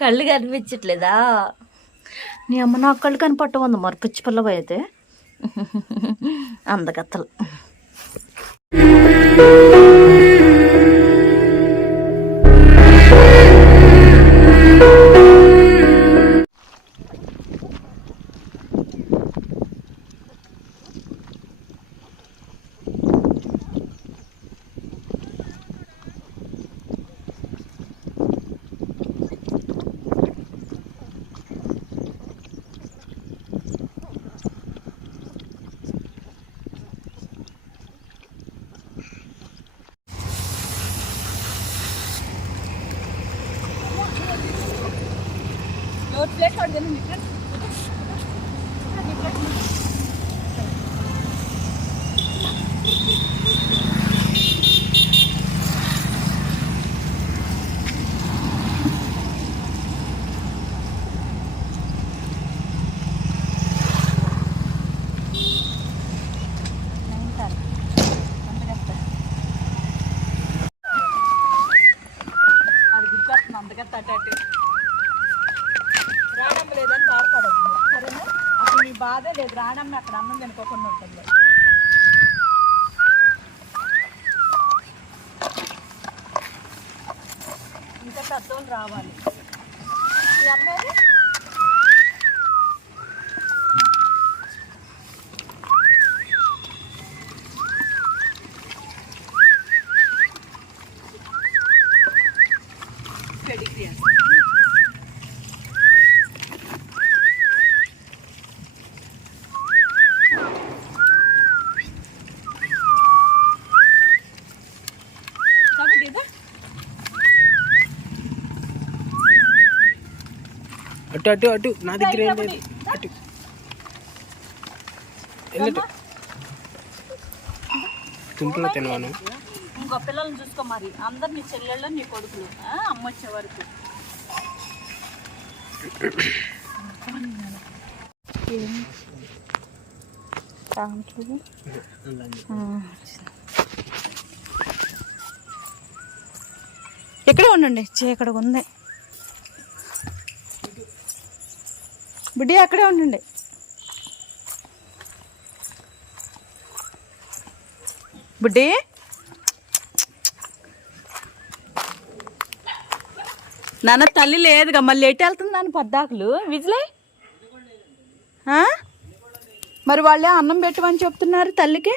కళ్ళు కనిపించట్లేదా? నీ అమ్మ నా కళ్ళు కనపట్టం మరి పిచ్చి పిల్లవ అయితే అందకత్తలు అది బాధే లేదు అక్కడ అన్నం తినుకోకుండా ఉంటుంది. ఇంకా పెద్దోళ్ళు రావాలి. ఈ అమ్మాయి అటు అటు అటు. నా దగ్గర ఏం లేదు. అటు. వెళ్ళటు తుంపులో తినవాను. ఇంకో పిల్లల్ని చూసుకో మరి. అందరు నీ చెల్లెళ్ళు నీ కొడుకులు. ఆ, అమ్మ వచ్చే వరకు. ఎక్కడే ఉండండి. చీకడ ఉంది. బిడ్డి అక్కడే ఉండండి. బుడ్డి? నాన్న తల్లి లేదుగా మళ్ళీ ఎటు వెళ్తుంది నాన్న పద్దాకులు? విజులే? మరి వాళ్ళే అన్నం పెట్టమని చెప్తున్నారు తల్లికి?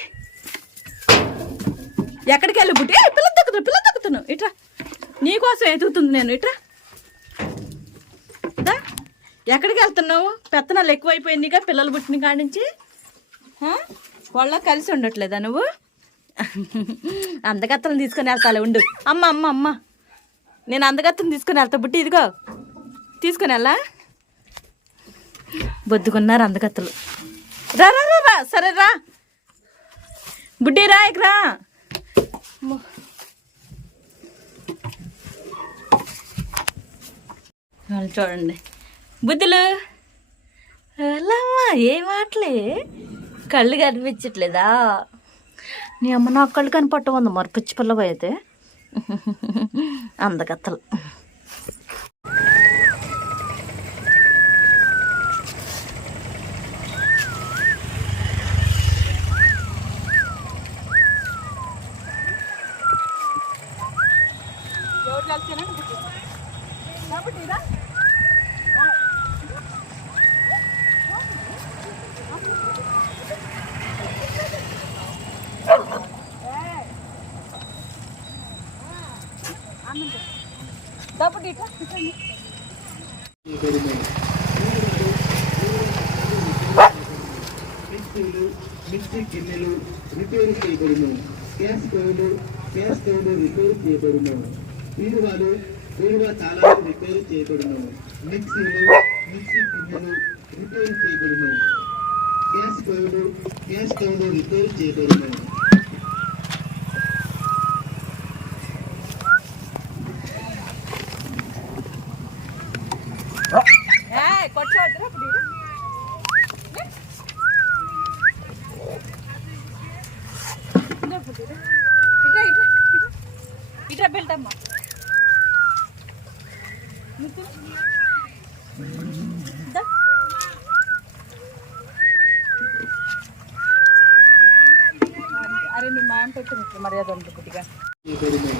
ఎక్కడికి వెళ్ళి బుడ్డి? పిల్ల తగ్గుతున్నా పిల్ల తగ్గుతున్నావు ఇట్రా. నీకోసం ఎదుగుతుంది నేను ఇట్రా. ఎక్కడికి వెళ్తున్నావు? పెత్తనాలు ఎక్కువైపోయిందిగా పిల్లలు పుట్టిన కాడి నుంచి. వాళ్ళ కలిసి ఉండట్లేదా నువ్వు? అందగత్తలను తీసుకొని వెళ్తాలే ఉండు. అమ్మ అమ్మ అమ్మ. నేను అందగత్తను తీసుకొని వెళ్తా బుట్టి ఇదిగో. తీసుకొని వెళ్ళా? బొద్దుకున్నారు అందగత్తలు. రా రా రా రా. సరే రా. బుడ్డి రా ఇక చూడండి. బుద్ధులు? ఏ మాటలే? కళ్ళు కనిపించట్లేదా? నీ అమ్మ నా కళ్ళు కనపట్టం మరి పిచ్చి పిల్లవ మిక్సీలు మిక్సీ గిన్నెలు రిపేర్ చేయబడును గ్యాస్ స్టవ్లు గ్యాస్ స్టవ్లు రిపేర్ చేయబడును వీరువాలు వీరువా చాలా రిపేర్ చేయబడును మిక్సీలు మిక్సీ గిన్నెలు రిపేర్ చేయబడును గ్యాస్ స్టవ్లు గ్యాస్ స్టవ్లు రిపేర్ చేయబడును ఇట్లా బెల్ట్ అమ్మా దా. అరే మీ మాయం పెట్టు మర్యాద ఉంది కొద్దిగా చేయబడును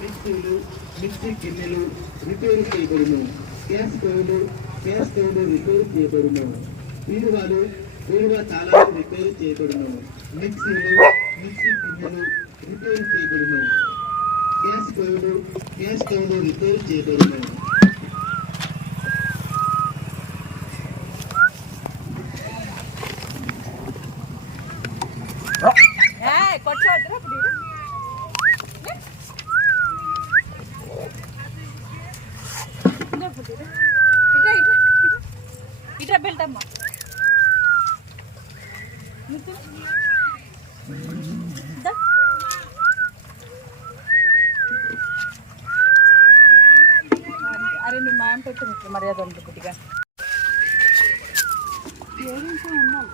మిక్సీలు మిక్సీ గిన్నెలు రిపేర్ చేయబడును గ్యాస్ స్టవ్లు గ్యాస్ స్టవ్లు రిపేర్ చేయబడును వీరువాలు వీరుగా చాలా రిపేర్ చేయబడును మిక్సీలు మిక్సీ గిన్నెలు రిపేర్ చేయబడును గ్యాస్ స్టవ్లు గ్యాస్ స్టవ్లు రిపేర్ చేయబడును ఏయ్, కొట్టవద్దురా ఇరు. లే. ఇదో ఇప్పుడు ఇరు. ఇట్రా, ఇట్రా, ఇట్రా. ఇట్రా బెల్టమ్మా నువ్వు దా. మర్యాద ఉంది కొద్దిగా. ఏడింకా ఉండాలి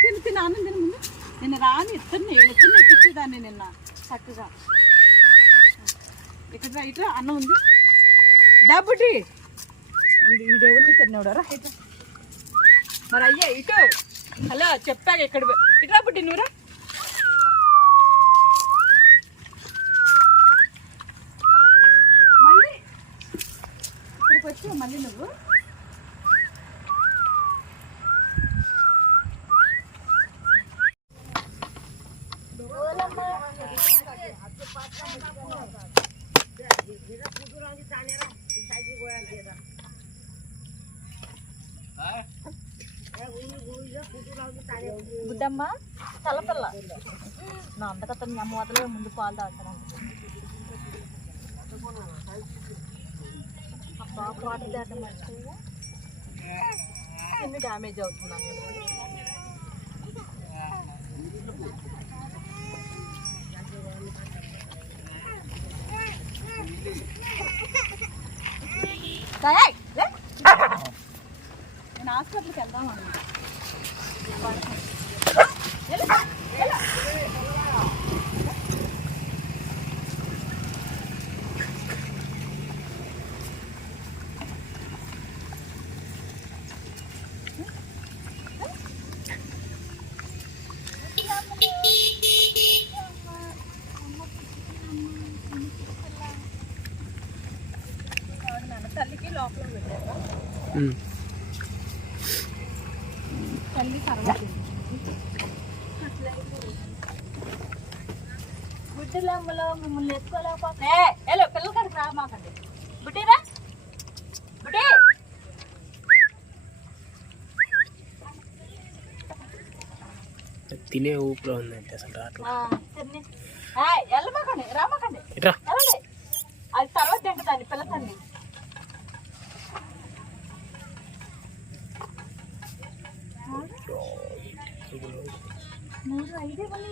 తిని తిని ఆనందం ముందు. నిన్న రాని ఇద్దరిని ఇద్దరిని ఎక్కించేదాన్ని నిన్న. చక్కగా. ఇక్కడ ఇటు అన్నం ఉంది. డబ్బుటి వీడెవరికి ఎవరికి ఇటు. మరి అయ్యా ఇటు. హలో చెప్పాక ఇక్కడ ఇట్రా బుడ్డి నువ్వురా మళ్ళీ ఇక్కడికి వచ్చి మళ్ళీ నువ్వు బుడ్డమ్మ తలపిల్ల నా అంతకత్త మీ అమ్మ వదలే ముందు పాలు తాగుతాను వాటర్ దాటం ఎన్ని డ్యామేజ్ అవుతుంది నేను హాస్పిటల్కి వెళ్దాం అన్నా తల్లికి లోపల పెట్టారు బుడ్డలమ్మలో మిమ్మల్ని ఎత్తుకోలేకపోతే హలో పిల్లల కాడికి రా మాకండి. బుడ్డిరా బుడ్డి. తినే ఊపిలో ఉందంటే అసలు రావట్లేదు అది తర్వాత తింటుందండి పిల్ల ಮೂರು ಐದೇ ಬಲ್ಲಿ